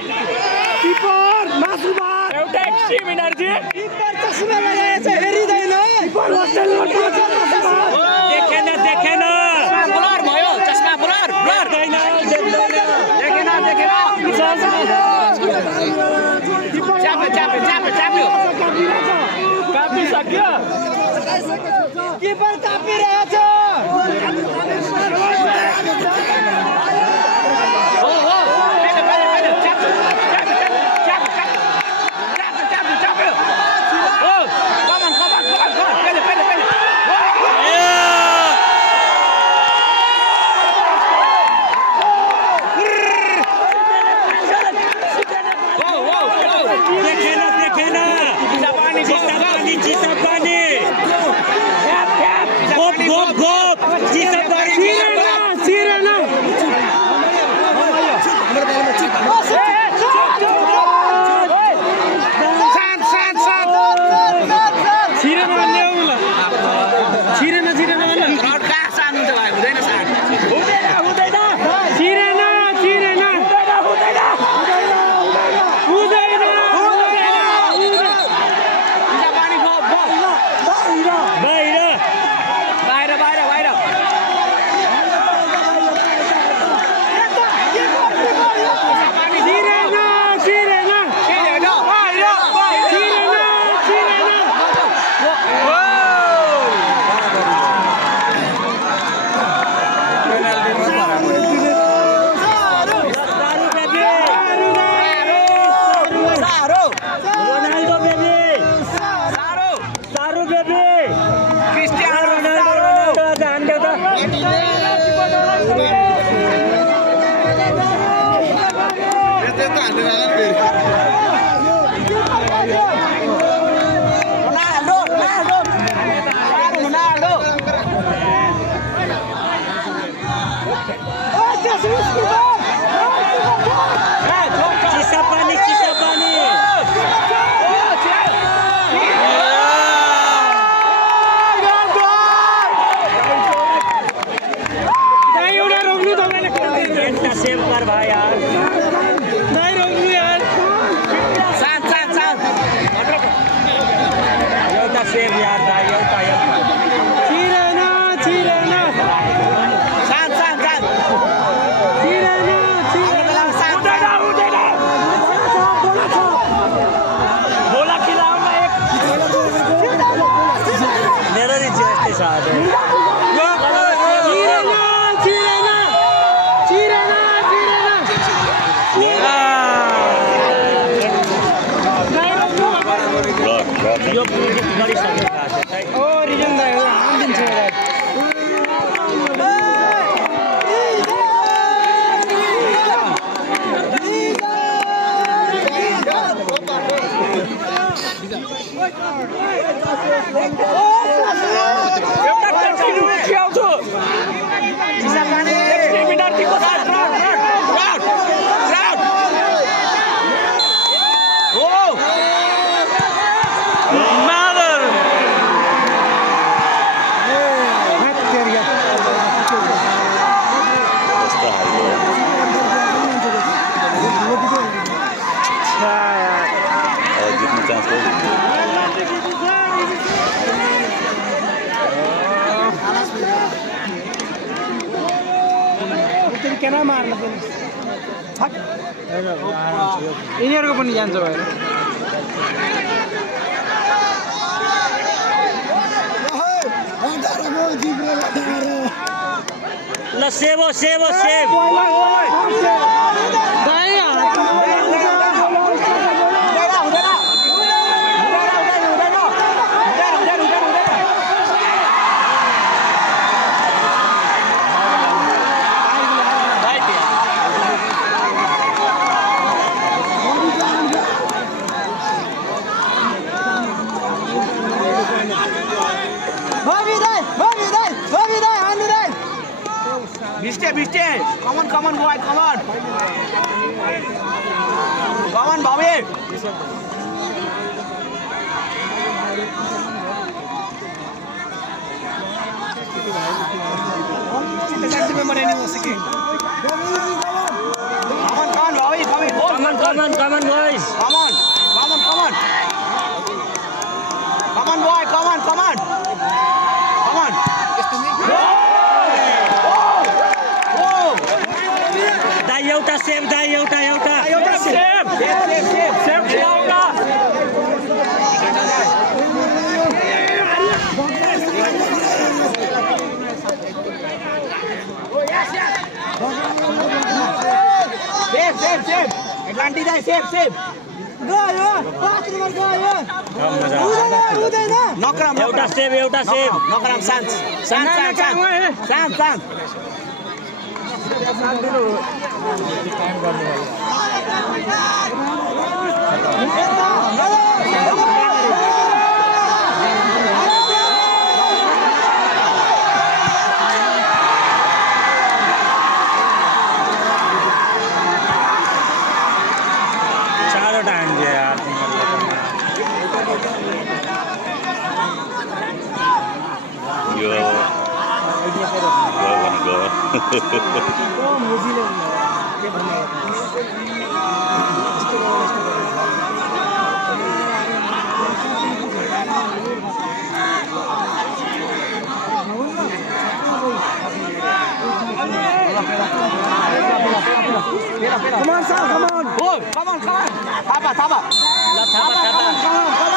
किपर मासुबार एउटा extreme energy किपर चस्मा लगाएछ हेरिदैन किपर होस्टेलमा देखेन ब्लर भयो चस्मा ब्लर देख्दैन चाप्यो कापिसक्यो किपर कापिरहेछ यो प्रेडिक्ट गरिसकेका छ ओ रिजन दाइ हो हाम दिन्छ केना मार्न पनि यिनीहरूको पनि जान्छ भएर ल save Viste, come on, boy, come on, Bobby. Come on, Bobby, come on. Come on, boys. Come on. Come on, boy. Come on. Come on. दाइ एउटा सेभ दाइ एउटा Save. Atlantic guy, save. Nokram. एउटा save Nokram, Sans. चारवटा हान्थ्यो यार Come on, Sal, come on. Oh, come on. Thapa. ल Thapa Come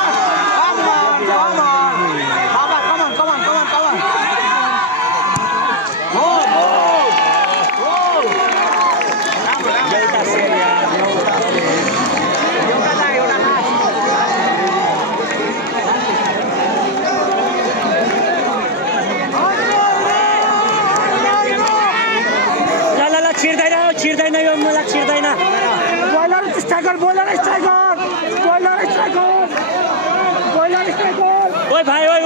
on. एउटा save यार ल छिर्दैन यो मलाई छिर्दैन Boiler striker. ओइ भाइ ओइ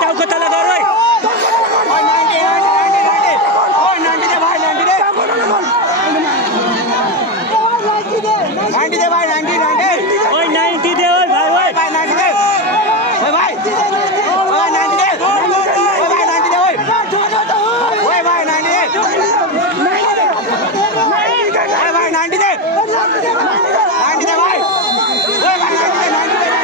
टाउको तल गर ओइ 90 दे भाई 90 ओइ 90 दे ओइ भाइ ओइ भाई 90 दे ओए भाई 90 दे ओए भाई 90 दे ओए भाई 90 दे अरे भाई 90 दे 90 दे भाई ओए भाई 90 दे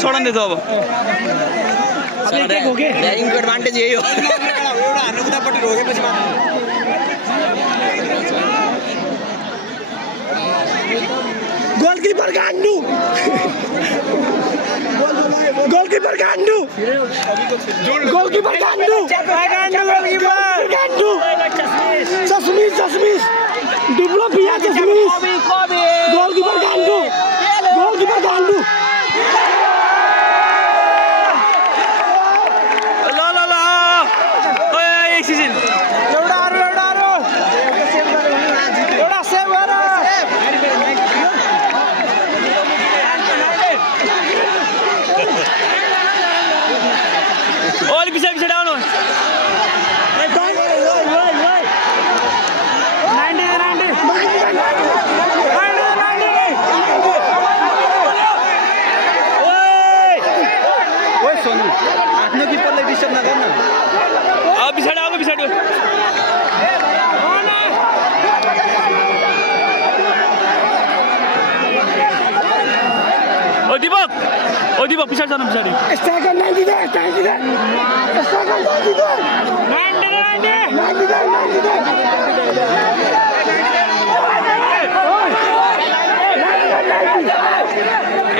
छोड़न दे दो अब इनको एडवांटेज यही हो गोलकीपर गांडू चश्मिश डिप्लो पिया चश्मिश गोलकीपर गांडू आफ्नो किपरले डिस्टर्ब नगर्न अब पछाडि ओ दीपक पछाडि जानु पछाडि स्ट्राइकर 90 दे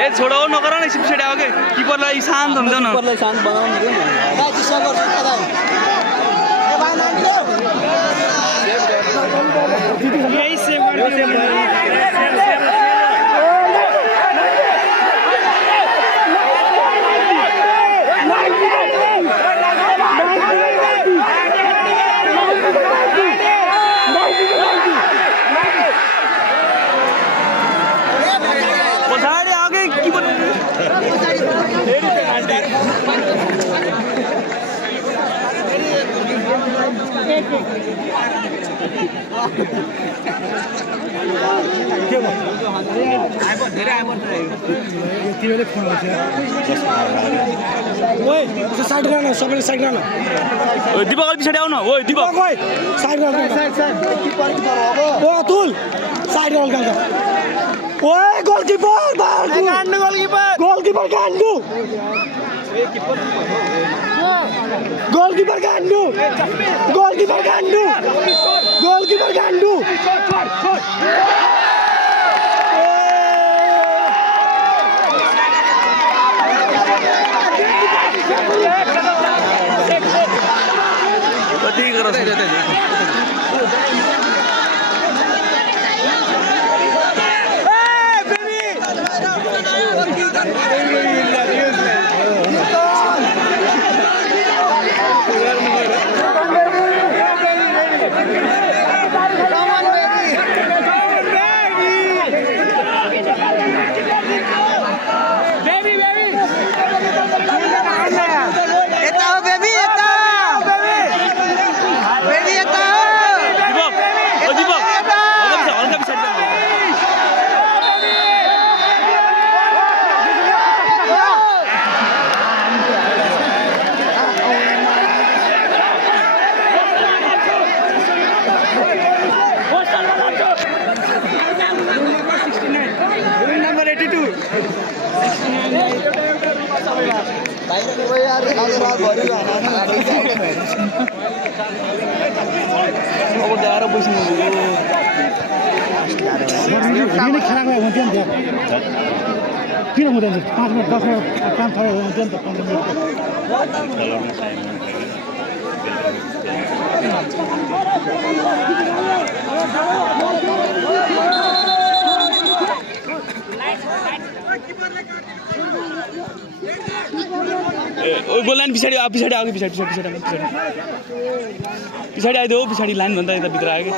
ए छोडाउ नगर न एकछिन पछाडि आऊ के किपरलाई शान्त हुन्छ न किपरलाई शान्त बनाउनु नि दाइ चिसो गर्छ त दाइ ए भाइ 90 दे यही सेभ गर्नु साइड गर्न सबैले साइड गर्न ओइ दिपक अलि पछाडि आउ न ओइ दिपक साइड ओ अतुल साइड ओए गोलकीपर गोलकीपर गान्डु कति गरस अब गएर बस्नु खेलाको हुन्थ्यो नि त्यहाँ किन हुँदैन 5 मिनट 10 मिनट काम थाल्यो हुन्थ्यो नि त 15 मिनट ओइ गोल लाइन पछाडि पछाडि आऊ पछाडि आइदेऊ पछाडि लाइन भन्दा यता भित्र आयो कि